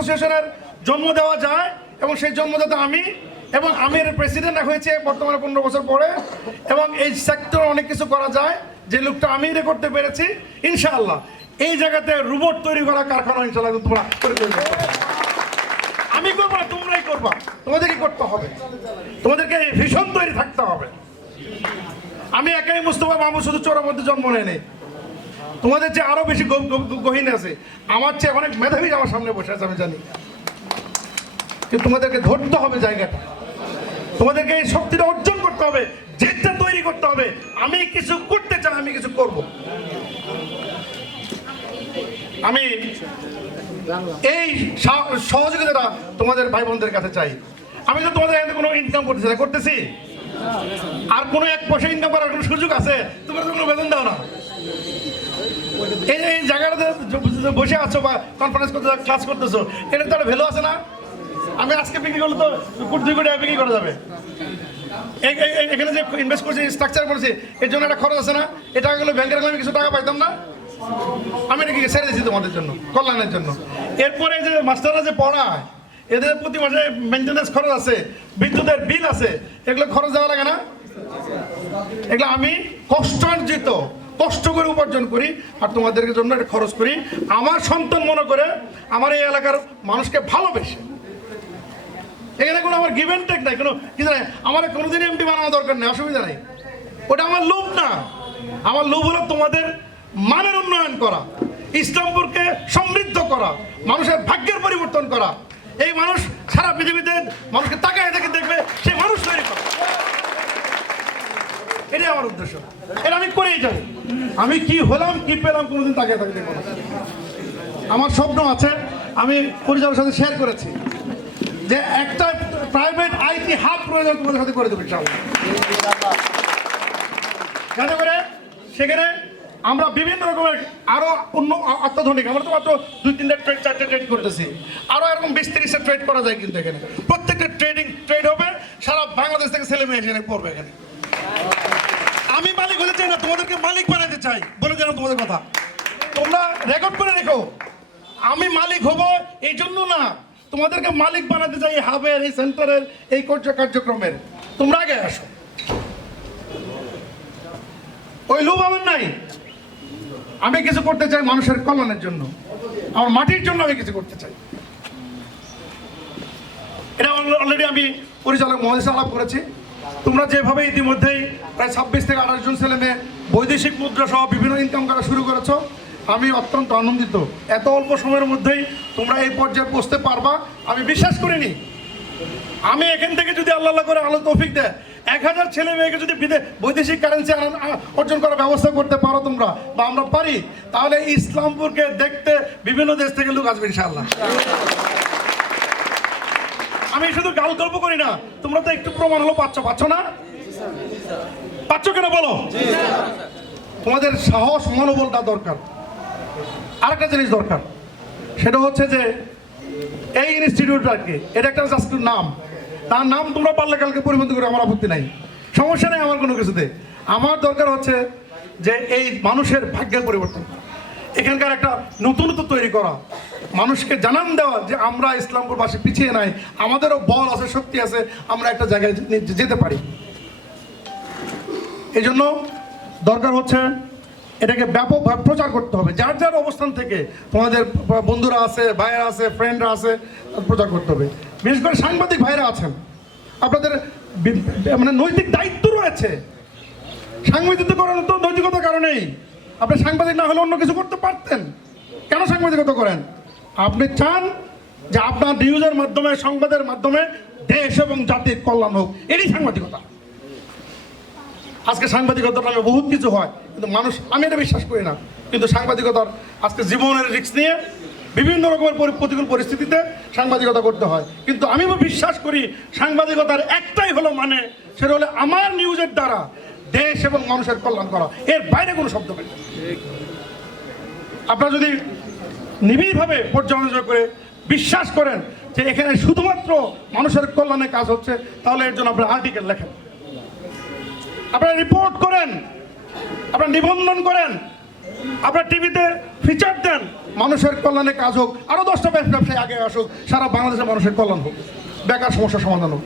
অ্যাসোসিয়েশনের জন্ম দেওয়া যায় এবং সেই জন্মদাতা আমি এবং আমি এর প্রেসিডেন্ট হয়েছে বর্তমানে পনেরো বছর পরে এবং এই সেক্টর অনেক কিছু করা যায় যে লোকটা আমি এটা করতে পেরেছি, ইনশাআল্লাহ। এই জায়গাতে রোবট তৈরি করা কারখানা ইনশাআল্লাহ তোমরা আমি করব না, তোমরাই করবা। তোমাদেরকে করতে হবে। তোমাদেরকে ভীষণ তৈরি থাকতে হবে। আমি একাই মুস্তফা মাহমুদ, শুধু চোরার মধ্যে জন্ম নেয়নি। তোমাদের যে আরও বেশি গহীন আছে। আমার চেয়ে অনেক মেধাবী আমার সামনে বসে আছে, আমি জানি। কিন্তু তোমাদেরকে ধরতে হবে জায়গাটা। তোমাদেরকে এই শক্তিটা অর্জন করতে হবে, জেদটা তৈরি করতে হবে। আমি কিছু করতে চাই, আমি কিছু করব। আমি এই সহযোগিতাটা তোমাদের ভাই বোনদের কাছে চাই। আমি তো তোমাদের এখানে কোনো ইনকাম করতেছি না, করতেছি? আর কোনো এক পয়সা ইনকাম করার কোনো সুযোগ আছে? তোমরা তো কোনো বেতন দাও না। এই এই জায়গাটাতে বসে আছো বা কনফারেন্স করতে ক্লাস করতেছো এটা তো ভ্যালু আছে না? আমি আজকে বিক্রি করলে তো দুই কোটি বিক্রি করা যাবে। এই- এই- এই- এখানে যে ইনভেস্ট করছি স্ট্রাকচার করছি, এর জন্য একটা খরচ আছে না? এটা গেলে ব্যাংকের আমি কিছু টাকা পাইতাম না? আমি এটা কি ছেড়ে দিচ্ছি তোমাদের জন্য, কল্যাণের জন্য? এরপরে যে মাস্টাররা যে পড়ায়, এদের প্রতি মাসে মেনটেন্যান্স খরচ আছে, বিদ্যুতের বিল আছে, এগুলো খরচ দেওয়া লাগে না? এগুলো আমি কষ্টার্জিত। কষ্ট করে উপার্জন করি আর তোমাদের জন্য এটা খরচ করি। আমার সন্তান মনে করে আমার এই এলাকার মানুষকে ভালোবেসে। এখানে কোনো আমার গিভেন টেক নাই, কোনো কিছু নাই আমার কোনোদিন এমপি বানানো দরকার নেই, অসুবিধা নেই। ওটা আমার লোভ না। আমার লোভ হলো তোমাদের মানের উন্নয়ন করা, ইসলামপুরকে সমৃদ্ধ করা, মানুষের ভাগ্যের পরিবর্তন করা। এই মানুষ সারা পৃথিবীতে মানুষকে তাকায় দেখে দেখবে সেই মানুষ তৈরি করা এটাই আমার উদ্দেশ্য। এটা আমি করেই যাই। আমি কি হলাম, কি পেলাম, কোনোদিন থাকি দেখব আমার স্বপ্ন আছে, আমি পরিচালকের সাথে শেয়ার করেছি যে একটা প্রাইভেট আইটি হাব প্রয়োজন তোমাদের সাথে করে দেবে ইনশাআল্লাহ। যাতে করে সেখানে আমরা বিভিন্ন রকমের আরও অন্য অত্যাধুনিক, আমরা তো মাত্র দুই, তিনটা ট্রেড চারটে ট্রেড করতেছি। আরও এরকম বিশ ট্রেড করা যায় কিন্তু এখানে। প্রত্যেকটা ট্রেডিং ট্রেড হবে, সারা বাংলাদেশ থেকে ছেলে মেয়ে এখানে পড়বে এখানে। আমি মালিক হতে চাই না, তোমাদেরকে মালিক বানাতে চাই। বলে দিলাম তোমাদের কথা। তোমরা রেকর্ড করে রেখো। আমি মালিক হব এই জন্য না, তোমাদেরকে মালিক বানাতে চাই এই হাবের, এই সেন্টারের, এই কার্যক্রমের। তোমরা আগে আসো। ওই লোভ আমার নাই। আমি কিছু করতে চাই মানুষের কল্যাণের জন্য। আমার মাটির জন্য আমি কিছু করতে চাই। এটা অলরেডি আমি পরিচালক মহাদেশ আলাপ করেছি। তোমরা যেভাবে ইতিমধ্যেই প্রায় ছাব্বিশ থেকে আঠাশ জন ছেলে মেয়ে বৈদেশিক মুদ্রা সহ বিভিন্ন ইনকাম করা শুরু করেছ, আমি অত্যন্ত আনন্দিত। এত অল্প সময়ের মধ্যেই তোমরা এই পর্যায়ে পৌঁছতে পারবা, আমি বিশ্বাস করিনি। আমি এখান থেকে যদি আল্লাহ করে আলো তৌফিক দেয়, এক হাজার ছেলে মেয়েকে যদি বিদে- বৈদেশিক কারেন্সি অর্জন করার ব্যবস্থা করতে পারো তোমরা, বা আমরা পারি, তাহলে ইসলামপুরকে দেখতে বিভিন্ন দেশ থেকে লোক আসবে ইনশাআল্লাহ। আমি শুধু গাল গল্প করি না, তোমরা তো একটু প্রমাণ হলো, পাচ্ছ পাচ্ছ না? পাচ্ছ কেন বলো? তোমাদের সাহস, মনোবলটা দরকার। আরেকটা জিনিস দরকার, সেটা হচ্ছে যে এই ইনস্টিটিউটটাকে এটা একটা জাস্ট নাম। তার নাম তোমরা পারলে কালকে পরিবর্তন করে, আমার আপত্তি নাই। সমস্যা নেই আমার কোনো কিছুতে। আমার দরকার হচ্ছে যে এই মানুষের ভাগ্যের পরিবর্তন। এখানকার একটা নতুনত্ব তৈরি করা। মানুষকে জানান দেওয়া যে আমরা ইসলামপুরবাসী পিছিয়ে নাই, আমাদেরও বল আছে, শক্তি আছে, আমরা একটা জায়গায় যেতে পারি। এই জন্য দরকার হচ্ছে এটাকে ব্যাপকভাবে প্রচার করতে হবে। যার যার অবস্থান থেকে তোমাদের বন্ধুরা আছে, ভাইয়েরা আছে ফ্রেন্ডরা আছে প্রচার করতে হবে। বিশেষ করে সাংবাদিক ভাইরা আছেন। আপনাদের মানে নৈতিক দায়িত্ব রয়েছে। সাংবাদিকতা করেন তো নৈতিকতার কারণেই। আপনি সাংবাদিক না হলে অন্য কিছু করতে পারতেন। কেন সাংবাদিকতা করেন? আপনি চান যে আপনার নিউজের মাধ্যমে, সংবাদের মাধ্যমে দেশ এবং জাতির কল্যাণ হোক। এটাই সাংবাদিকতা। আজকে সাংবাদিকতার নামে বহুত কিছু হয়, কিন্তু মানুষ, আমি এটা বিশ্বাস করি না। কিন্তু সাংবাদিকতার আজকে জীবনের রিস্ক নিয়ে বিভিন্ন রকমের প্রতিকূল পরিস্থিতিতে সাংবাদিকতা করতে হয়। কিন্তু আমি বিশ্বাস করি সাংবাদিকতার একটাই হলো মানে সেটা হলো আমার নিউজের দ্বারা দেশ এবং মানুষের কল্যাণ করা। এর বাইরে কোনো শব্দ নেই। আপনারা যদি নিবিড়ভাবে পর্যালোচনা করে বিশ্বাস করেন যে এখানে শুধুমাত্র মানুষের কল্যাণে কাজ হচ্ছে, তাহলে এর জন্য আপনারা আর্টিকেল লেখেন। আপনারা রিপোর্ট করেন, আপনারা নিবন্ধন করেন, আপনার টিভিতে ফিচার দেন, মানুষের কল্যাণে কাজ হোক আরও দশটা ব্যবসা- ব্যবসায়ী আগে আসুক, সারা বাংলাদেশের মানুষের কল্যাণ হোক। বেকার সমস্যার সমাধান হোক।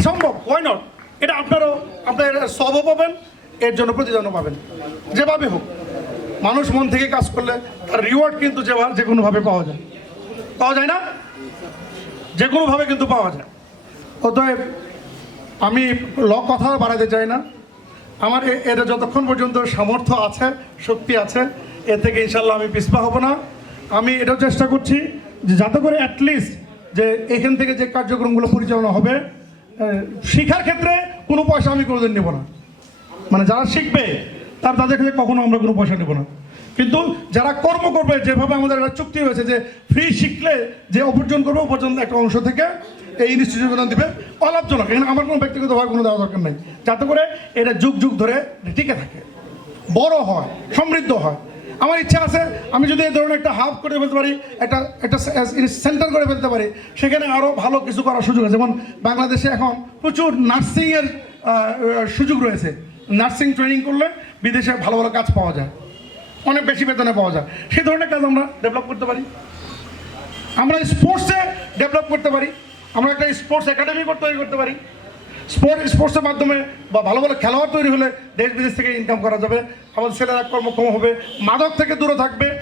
সম্ভব ওয়াই নট এটা আপনারও আপনার সবও পাবেন, এর জন্য প্রতিদানও পাবেন। যেভাবে হোক। মানুষ মন থেকে কাজ করলে তার রিওয়ার্ড কিন্তু যে যে কোনোভাবে পাওয়া যায়। পাওয়া যায় না? যে কোনোভাবে কিন্তু পাওয়া যায়। অতএব আমি ল কথা বাড়াতে চাই না। আমার এটা যতক্ষণ পর্যন্ত সামর্থ্য আছে, শক্তি আছে, এ থেকে ইনশাল্লাহ আমি পিছপা হব না। আমি এটাও চেষ্টা করছি যে যাতে করে অ্যাটলিস্ট যে এখান থেকে যে কার্যক্রমগুলো পরিচালনা হবে শিক্ষার ক্ষেত্রে কোনো পয়সা আমি কোনোদিন নেব না। মানে যারা শিখবে তার তাদের ক্ষেত্রে কখনো আমরা কোনো পয়সা নেব না। কিন্তু যারা কর্ম করবে, যেভাবে আমাদের একটা চুক্তি হয়েছে যে ফ্রি শিখলে যে উপার্জন করবে উপার্জন একটা অংশ থেকে এই ইনস্টিটিউট দিবে, অলাভজনক। এখানে আমার কোনো ব্যক্তিগত ব্যক্তিগতভাবে কোনো দেওয়া দরকার নেই। যাতে করে এটা যুগ যুগ ধরে টিকে থাকে। বড় হয়, সমৃদ্ধ হয়। আমার ইচ্ছা আছে, আমি যদি এই ধরনের একটা হাব করে ফেলতে পারি, একটা একটা সেন্টার করে ফেলতে পারি, সেখানে আরও ভালো কিছু করার সুযোগ আছে। যেমন বাংলাদেশে এখন প্রচুর নার্সিংয়ের সুযোগ রয়েছে। নার্সিং ট্রেনিং করলে বিদেশে ভালো ভালো কাজ পাওয়া যায়। অনেক বেশি বেতনে পাওয়া যায়। সেই ধরনের কাজ আমরা ডেভেলপ করতে পারি। আমরা স্পোর্টসে ডেভেলপ করতে পারি। আমরা একটা স্পোর্টস একাডেমি তৈরি করতে পারি। স্পোর্ট স্পোর্টসের মাধ্যমে বা ভালো ভালো খেলোয়াড় তৈরি হলে দেশ বিদেশ থেকে ইনকাম করা যাবে। আমাদের ছেলেরা কর্মক্ষম হবে। মাদক থেকে দূরে থাকবে।